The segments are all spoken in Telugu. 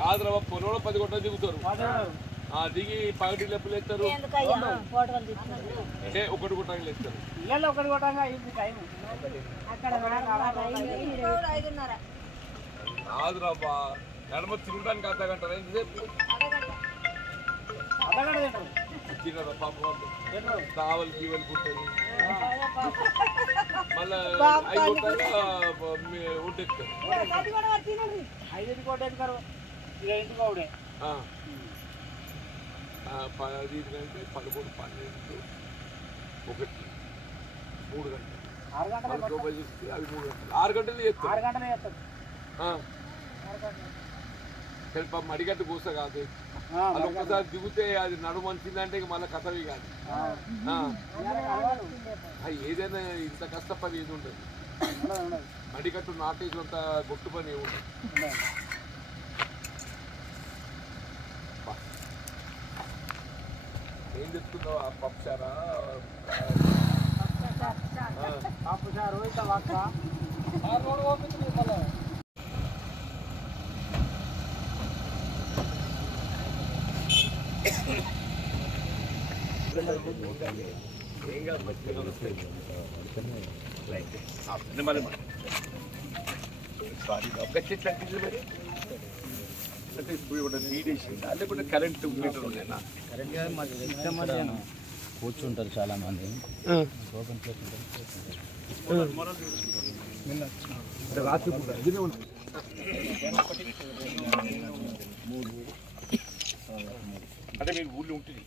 కాదురా పొలంలో 10 గంటలు దిగుతారు దిగి పగటి లెప్పులు ఎత్తారు ఒకటి గుట్టంగా ఎత్తారు కాదురాబా నడమ తిరగడానికి అర్ధగంట ఎంతసేపు తినరా పాప కావలి గీవలి పుట్టదు మళ్ళా 5 ఒడ్డెత్తారు 10 గంటే 11 12 1 3 గంటలు అవి 3 గంటలు 6 గంటలు చేస్తారు పాపం అడిగట్టు కూస కాదు అది ఒక్కసారి దిగితే అది నడుము మంచిందంటే ఇక మళ్ళీ కథవి కాదు ఏదైనా ఇంత కష్టపని ఏది ఉండదు అడిగట్టు నాటేసినంత గొట్టు పని ఏముండదు ఏం చెప్తున్నావు ఆ పప్పుచారా అంటే ఇప్పుడు నీడేసిందా లేకుంటే కరెంట్ మీటర్ ఉన్నాయా కూర్చుంటారు చాలా మంది రాత్రి అంటే మీరు ఊళ్ళో ఉంటుంది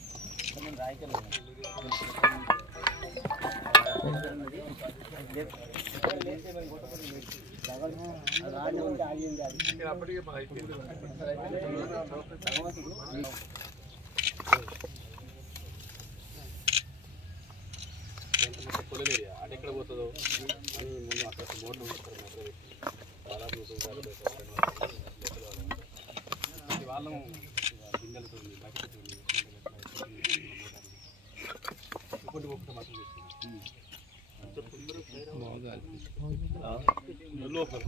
అప్పటికే మా అయిపోయింది పొలమేరియా అది ఎక్కడ పోతుందో అని ముందు అక్కడ మోటార్ వాళ్ళం గింజలతో బకెట్తో ఇంకోటి ఒకటి మాత్రం లోపల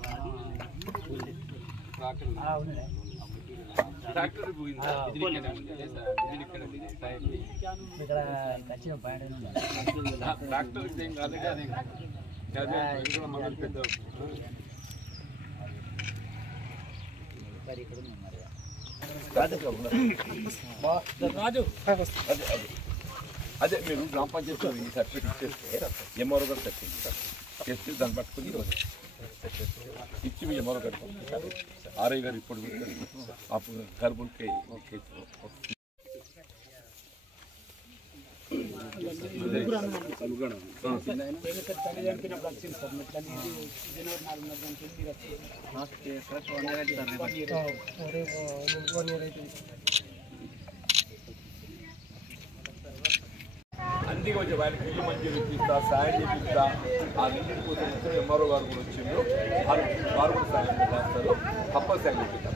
ట్రాక్టర్ పోయిందా ట్రాక్టర్ ఏం కాదు అదే కూడా మొదలు పెద్ద రాజు అదే మీరు గ్రామ పంచాయతీ ఈ సర్టిఫికేట్ ఇచ్చేస్తే ఎంఆర్ఓ గారు సర్టిఫికేట్ చేస్తే దాన్ని పట్టుకుని ఇచ్చి మీ ఎంఆర్ఓ గారు ఆర్ఐ గారు ఇప్పుడు గర్భులకి అందుకే వచ్చి వారికి ఇల్లు మంచిగా ఇప్పిస్తా సాయం చేపిస్తా ఆ ఇంటికి కోసం వచ్చిన ఎంఆర్ఓ గారు కూడా వచ్చిండ్రు వారు కూడా సాయం చేస్తారు తప్పని సాయం చేపిస్తాం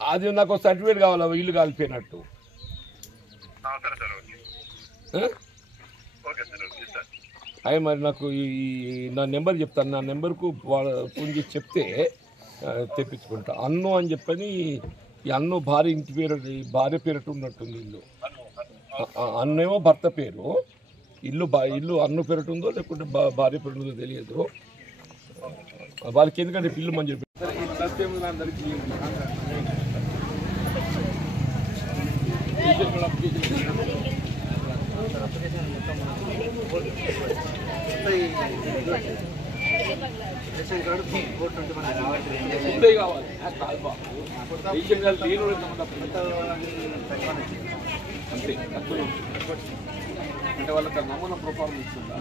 అది నాకు సర్టిఫికేట్ కావాలా ఇల్లు కాలిపోయినట్టు అయ్యి మరి నాకు నా నెంబర్ చెప్తాను నా నెంబర్కు ఫోన్ చేసి చెప్తే తెప్పించుకుంటా అన్ను అని చెప్పని ఈ అన్ను భార్య ఇంటి పేరు భార్య పేరట ఉన్నట్టుంది ఇల్లు అన్నేమో భర్త పేరు ఇల్లు అన్ను పేరట ఉందో లేకుంటే భార్య పేరు ఉందో తెలియదు వాళ్ళకి ఎందుకంటే ఇల్లు మంచి అందరికీ కావాలి అంతే అంటే వాళ్ళకి నమూనా ప్రొఫార్మ్ ఇస్తుందా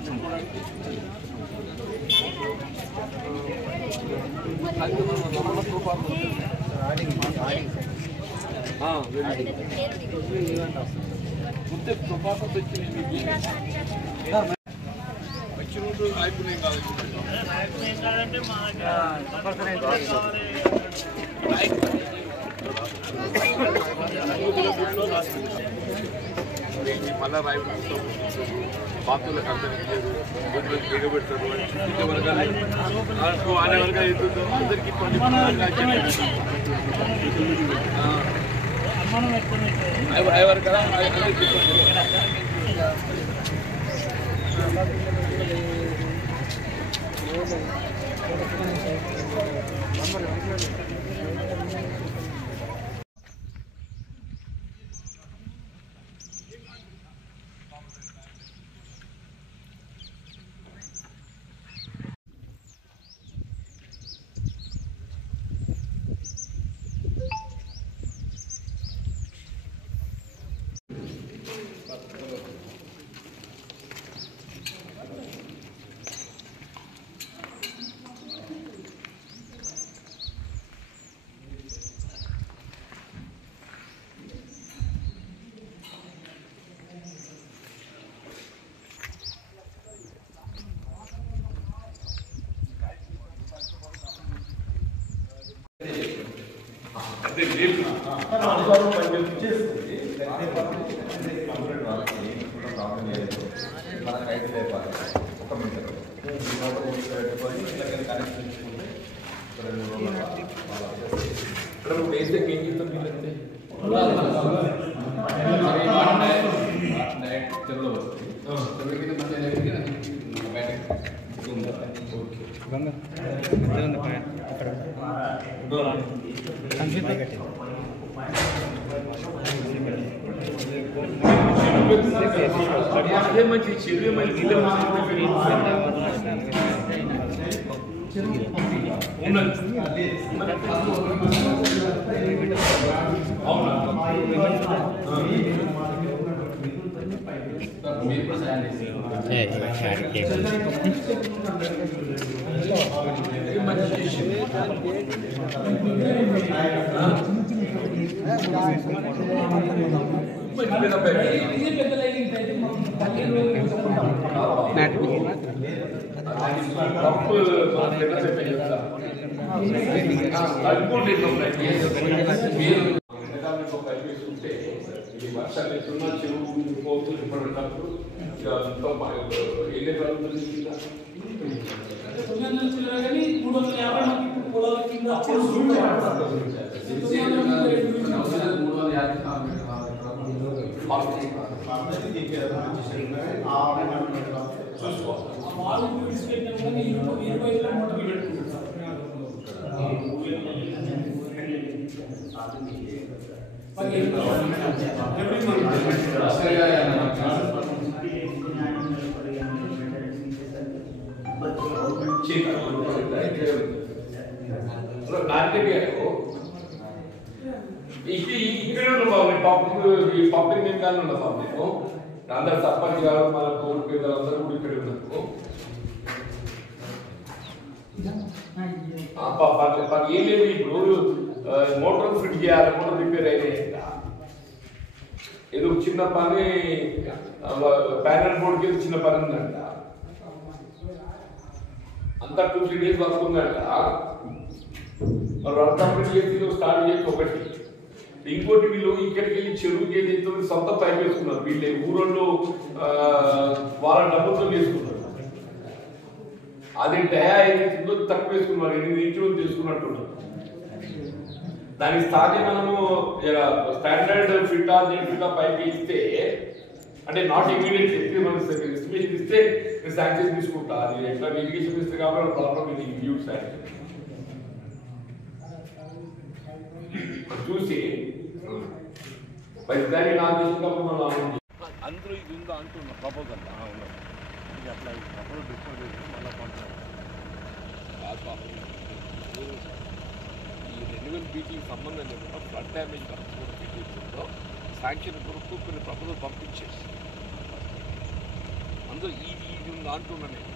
నమూనా ప్రొఫార్మ్ ముందే ప్రొఫార్మ్ వచ్చింది వచ్చి రోజు అయిపోయినాయి కాదు మళ్ళా రాయి బాతులకు అందరికీ దిగబెడతారు ఆనే వరకు అవుతుందో అందరికీ ఎవరు కదా అందరికీ మంచి చెరువు మళ్ళీ వర్షాలు ఎట్లున్నా చెరువు పోతుంది ఇప్పటికప్పుడు ఎన్ని ఇక్కడ పబ్లిక్ నిర్ణయాలు ఉన్న పబ్లిక్ అందరు సర్పంచ్ గారు మన కోర్టు పేదలు అందరూ కూడా ఇక్కడ ఉన్నారు. ఏం లేదు, ఇప్పుడు మోటార్ ఫిట్ చేయాలి, మోటార్ రిపేర్ అయినాయి, ఏదో చిన్న పని ప్యానల్ బోర్డుకి ఏదో చిన్న పని ఉందంట, అంతా 2-3 days వర్క్ ఉందంట. మరి వర్క్ కంప్లీట్ చేసి స్టార్ట్ చేసి ఒకటి, ఇంకోటి వీళ్ళు ఇక్కడికి వెళ్ళి చెరువు చేసి సొంత పైపు వేసుకున్నారు. వీళ్ళే ఊరోళ్ళు వాళ్ళ డబ్బులతో వేసుకున్నారు. అది డయా ఏదైతుందో తక్కువ వేసుకున్నారు, 8 ఇంచులు తీసుకున్నట్టున్నారు. దానికి స్థానే మనము స్టాండర్డ్ ఫిటా ఫిటా పైప్ ఇస్తే, అంటే నాట్ ఇమీడియట్ చెప్పి మనం ఎస్టిమేషన్ ఇస్తే శాంక్షన్ తీసుకుంటా. అది ఎట్లా ఇరిగేషన్ ఇస్తే కాబట్టి ప్రాబ్లం ఇది వ్యూ శాంక్షన్ చూసి దాన్ని నా తీసుకున్నప్పుడు మనం అందరూ ఇది ఉందా అంటున్నా ప్రపోజల్ అట్లా ప్రపోజల్ పెట్టుకోలేదు. మళ్ళీ ఈ రెన్యువల్ బీటీకి సంబంధం లేకుండా ఫ్లడ్ డ్యామేజ్ కూడా శాంక్షన్ కొరకు కొన్ని ప్రపోజల్ పంపించేసి అందరూ ఇది ఉందా అంటున్నా నేను.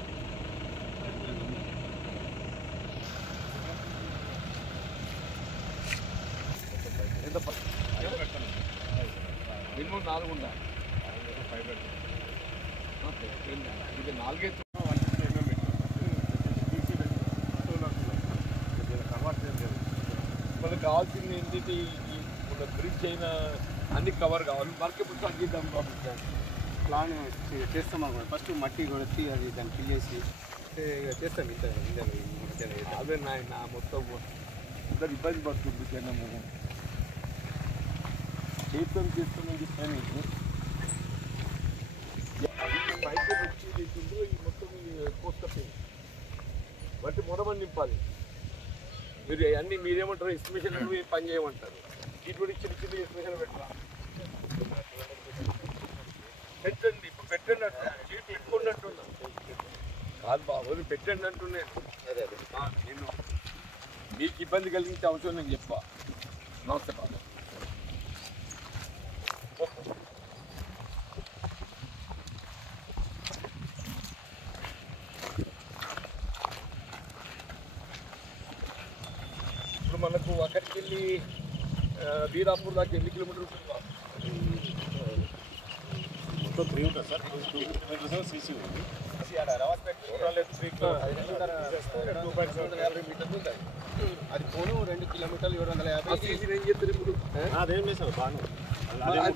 మినిమం 4 ఉండాలి. ఇది 4 తర్వాత మనకు కావాల్సింది ఏంటంటే మన బ్రిడ్జ్ అయినా అన్ని కవర్ కావాలి. వర్క్ ఎప్పుడు స్టార్ట్ చేద్దాం బాబు? ప్లాన్ చేస్తాం అనుకోండి. ఫస్ట్ మట్టి కొట్టి అది దాన్ని ఫిల్ చేసి చేస్తాం. అదే నాయన మొత్తం అందరు ఇబ్బంది పడుతుంది. జనము చేస్తామని చెప్పాను. పైకి వచ్చి లేకుంటే ఈ మొత్తం కోసుకపోయింది. బట్టి మొదమని నింపాలి. మీరు అన్నీ మీరేమంటారు? ఎస్టిమేషన్ పని చేయమంటారు. ఇటువంటి చిన్న చిన్న ఎస్టిమేషన్ పెట్టరా పెట్టండి. ఇప్పుడు పెట్టండి అంటున్నా, చీట్ పెట్టుకున్నట్టున్నా కాదు బాబు, పెట్టండి అంటున్నాను. నేను మీకు ఇబ్బంది కలిగించే అవసరం నేను చెప్పా. నమస్తే బాబు. ఇప్పుడు మనకు అక్కడికి వెళ్ళి వీరాపూర్ దాకా ఎన్ని కిలోమీటర్లు ఉంటుంది? మొత్తం 3 ఉంటుంది సార్. 250 మీటర్స్ సీసీ ఉంది. అది పోను 2 కిలోమీటర్లు 750. ఏం చేస్తారు ఇప్పుడు? అదేం లేదు సార్, బాగా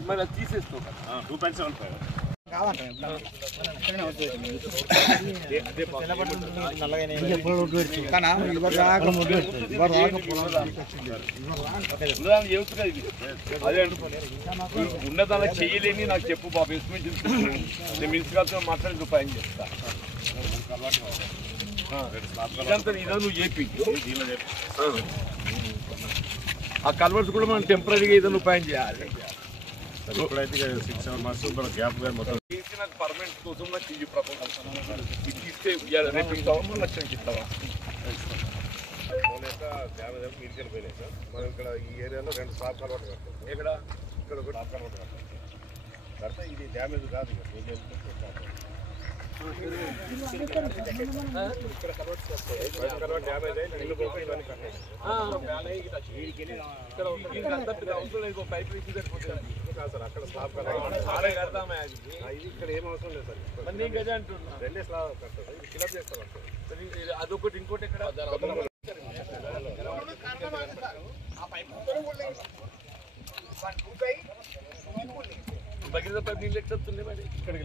మరి అది తీసేస్తాం. 2.75. ఉన్నదాన్ని చేయలేని నాకు చెప్పు బాబు. ఎస్టిమేషన్ నేను మినిస్టర్ మాట్లాడి రూపాయలు చెప్తా. ఇదంతా నువ్వు చెప్పి ఆ కన్వర్ట్స్ కూడా మనం టెంపరీగా ఏదైనా ఉపాయం చేయాలి. ఇప్పుడైతే 6-7 months గ్యాప్ మొత్తం నాకు పర్మనెంట్ కోసం నాకు ఇది ప్రపోజల్ ఇది ఇస్తే రేపు ఇస్తావా? 3 లక్షలకి ఇస్తావా? మీరికెళ్ళి పోయినాయి సార్. మనం ఇక్కడ ఈ ఏరియాలో 2 స్లాబ్ కలవాటు కడతాం. ఇక్కడ ఇక్కడ ఒక స్లాబ్ కలవాటు కడతాం. కడితే ఇది డ్యామేజ్ కాదు. డ్యామేజ్ అయ్యి ఇల్లు పోతే ఇవన్నీ కట్టాయి. పైప్ వేసి సరిపోతుంది కాదు సార్, అక్కడ స్లాబ్ కడతామే. ఇది ఇక్కడ ఏం అవసరం లేదు సార్. నేను గదే అంటున్నా. 2 స్లాబ్ కడతారు. ఇది ఫిలప్ చేస్తారు. అదొకటి ఇంకోటి ఎక్కడ భగీరథ పైపు నీళ్ళు ఎట్లా వస్తుంది? మరి ఇక్కడికి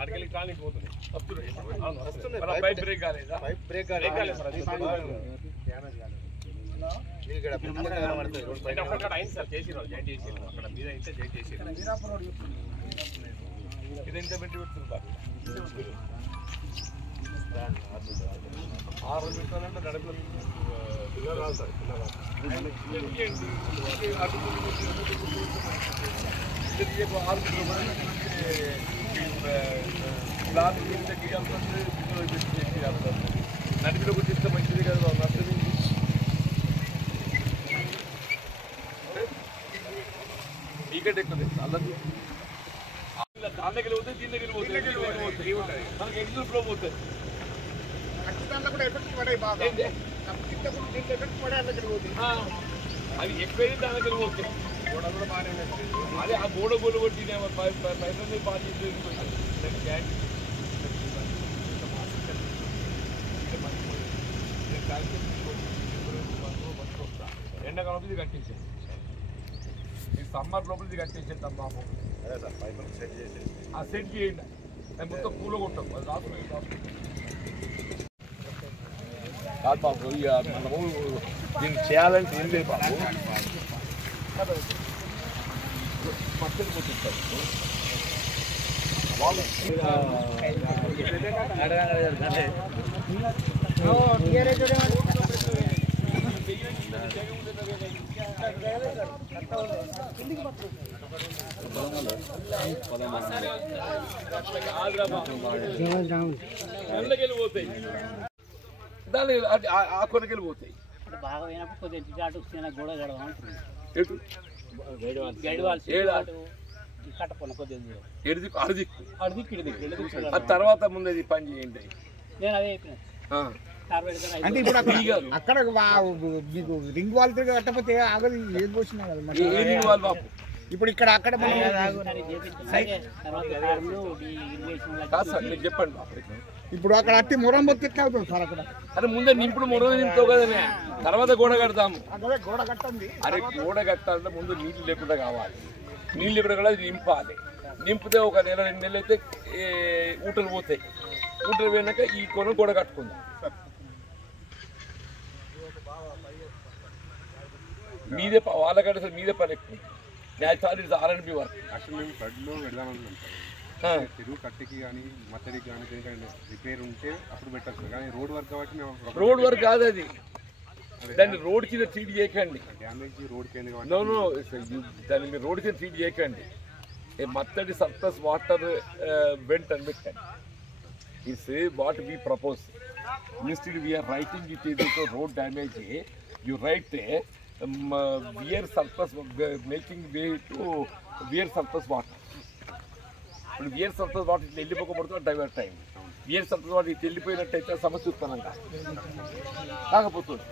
అడికెళ్ళి ట్రానికి పోతుంది. పైప్ బ్రేక్ కాలేదా? పైప్ బ్రేక్ కాలేదు. ఇది ఎంత పెట్టి పెడుతుంది బాబు? 6 మీటర్లంటే నడుపులో పిల్లలు రాదు సార్. పిల్లలు నడిపిలో కొట్టిస్తే మంచిది కదా. నష్టం మీకంటే ఎక్కువ అలా దాని దగ్గర పోతాయి, దీని దగ్గర పోతాయి. మనకి ఎగ్జిల్ ఫ్లో పోతుంది. అవి ఎక్కువైతే దాని దగ్గర పోతాయి. అదే ఆ గోడ గోలు కొట్టి పైసలు పాస్ చేసి ఎండాకాలం ఇది కట్టేసేది. ఈ సమ్మర్ లోపల ఇది కట్టేసేద్దాం బాబు. అదే సార్, పైపులు సెట్ చేసి ఆ సెట్ చేయండి. అది మొత్తం కూలో కొట్టాం. అది రాసుకుని కాదు బాబు. ఇక మనము దీన్ని చేయాలంటే ఏం లేదు బాబు. పక్కన పోతుంటారు వాళ్ళు. వెళ్ళిపోతాయి దాని ఆ కొనకెళ్ళి పోతాయి. బాగా పోయినప్పుడు కొద్దిగా అటు గోడ గడవంటుంది. ఆ తర్వాత ముందు పని చేయండి. నేను అదే చెప్పిన. అంటే ఇప్పుడు అక్కడ మీకు రింగ్ వాల్ కట్టకపోతే ఆగదు. ఏది పోసినా కదా బాబు. ఇప్పుడు ఇక్కడ అక్కడ కాదు సార్, మీరు చెప్పండి బాబు. ఇప్పుడు అక్కడ అట్టి మురంబొత్తి ఎట్లా అవుతుంది సార్ అక్కడ? అరే ముందే నింపుడు మొరవ నింపుతావు కదనే, తర్వాత గోడ కడతాము. అదే గోడ కట్టండి. అరే గోడ కట్టాలంటే ముందు నీళ్ళు లేకుండా కావాలి, నీళ్ళు లేకుండా కూడా నింపాలి. నింపితే ఒక నెల 2 నెలలు అయితే ఊటలు పోతాయి. ఊటలు పోయినాక ఈ కొన గోడ కట్టుకుందాం. మీదే వాళ్ళకంటే అసలు మీదే పని ఎక్కువ. Natural it's R&B work. Actual మేము ఫ్లడ్లో పెడదామనుకుంటాం. చెరువు కట్టికి కానీ మత్తడికి కానీ దేనికైనా రిపేర్ ఉంటే అప్పుడు పెట్టచ్చు. కానీ రోడ్ వర్క్ కాబట్టి మేము రోడ్ వర్క్ కాదు అది, దాన్ని రోడ్ కింద ట్రీట్ చేయకండి. డ్యామేజ్ రోడ్కి అయింది కాబట్టి దాన్ని మీరు రోడ్ కింద ట్రీట్ చేయకండి. మత్తడి సర్ఫస్ వాటర్ వెంట్ అని పెట్టండి. It's what we propose. Instead we're writing it is road damage, you write wear surface making way to wear surface water. ఇప్పుడు వియర్ సర్ఫస్ వాటర్ ఇట్లా వెళ్ళిపోకపోతే divert time. Wear surface water ఇట్లా వెళ్ళిపోయినట్టయితే సమస్య వస్తానంట. కాకపోతుంది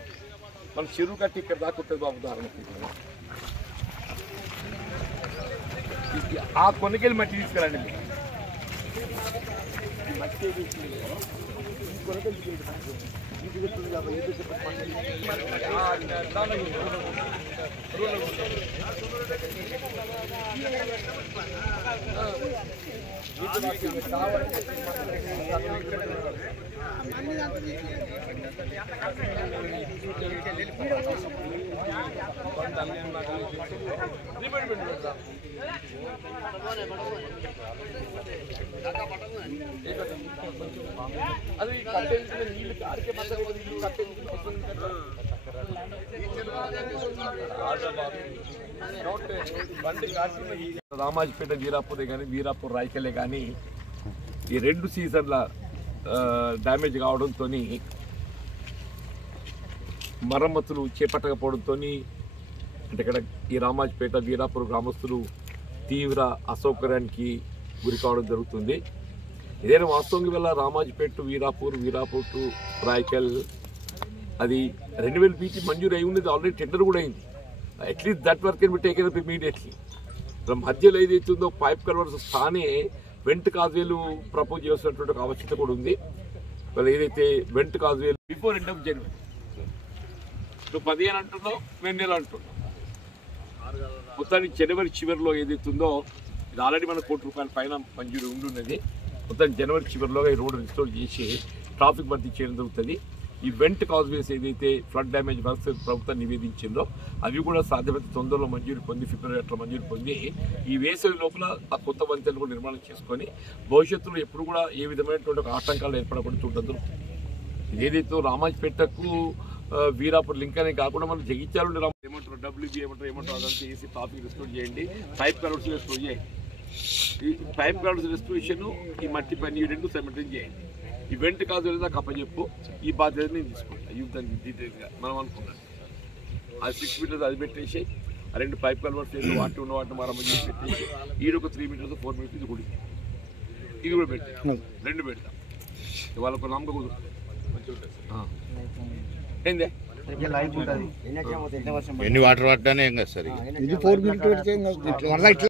మనం చెరువు కట్టి ఇక్కడ దాకా వస్తుంది బాబు. ఉదాహరణకి ఆ కొనకెళ్ళి మట్టి తీసుకురండి. మీరు మట్టి అది కట్టేసిన నీళ్ళు కారికే రామాజపేట వీరాపూరే కానీ వీరాపూర్ రాయకలే కానీ ఈ 2 సీజన్ల డ్యామేజ్ కావడంతో మరమ్మతులు చేపట్టకపోవడంతో అంటే ఇక్కడ ఈ రామాజపేట వీరాపూర్ గ్రామస్తులు తీవ్ర అసౌకర్యానికి గురి కావడం జరుగుతుంది. ఇదేనా వాస్తవంగా వల్ల రామాజపేట వీరాపూర్ టు రాయకల్ అది 2000 ఫీట్ మంజూరు అయి ఉన్నది. ఆల్రెడీ టెండర్ కూడా అయింది. At least that work can be taken up immediately. మధ్యలో ఏదైతుందో పైప్ కన్వర్స్ స్థానే వెంట్ కాజ్వేలు ప్రపోజ్ చేస్తున్నటువంటి ఒక ఆవశ్యకత కూడా ఉంది. వాళ్ళు ఏదైతే వెంట్ కాజ్వేలు బిఫోర్ ఎండ్ ఆఫ్ జనవరి, నువ్వు 15 అంటున్నావు, 2 నెలలు అంటున్నావు. మొత్తానికి జనవరి చివరిలో ఏదైతుందో ఇది ఆల్రెడీ మన ₹1 పైన మంజూరు ఉండున్నది. మొత్తం జనవరి చివరిలోగా ఈ రోడ్డు రిస్టోర్ చేసి ట్రాఫిక్ భర్తీ చేయడం జరుగుతుంది. ఈ వెంట్ కాజ్వేస్ ఏదైతే ఫ్లడ్ డ్యామేజ్ వర్క్స్ ప్రభుత్వం నివేదించిందో అవి కూడా సాధ్యమైతే తొందరలో మంజూరు పొంది ఫిబ్రవరి అట్లా మంజూరు పొంది ఈ వేసవి లోపల ఆ కొత్త వంతెనలు కూడా నిర్మాణం చేసుకొని భవిష్యత్తులో ఎప్పుడు కూడా ఏ విధమైనటువంటి ఒక ఆటంకాలు ఏర్పడకుండా చూడడం జరుగుతుంది. ఏదైతే రామాజపేటకు వీరాపూర్ లింక్ అనే కాకుండా మనం జగిత్యాల ఏమంటారు WB ఏమంటారు అదంతా చేసి ట్రాఫిక్ రిస్టోర్ చేయండి. పైప్ కలర్స్ రిస్టోర్ చేయండి. ఈ పైప్ కలర్స్ రిస్టోరేషన్ ఈ మట్టి పని ఈ 2 సైమల్టేనియస్ చేయండి. ఈ వెంట్ కాదు నాకు అప్పచెప్పు, ఈ బాధ్యత నేను తీసుకుంటా. దాన్ని డీటెయిల్గా మనం అనుకున్నాం. ఆ 6 మీటర్స్ అది పెట్టేసి ఆ 2 పైప్ కలవర్స్ వాటి ఉన్న వాటిని మరమ్మతు చేసి పెట్టేసి ఈడొక 3 మీటర్స్ 4 మీటర్స్ ఇది గుడి ఇది కూడా పెట్టి 2 పెడతాం. వాళ్ళకు నమ్మకం కుదురుతుంది. మంచిగా ఉంటుంది. ఏందే ఎన్ని వాటర్ పడ్డానే ఏం కదా సార్. ఇది 4 మీటర్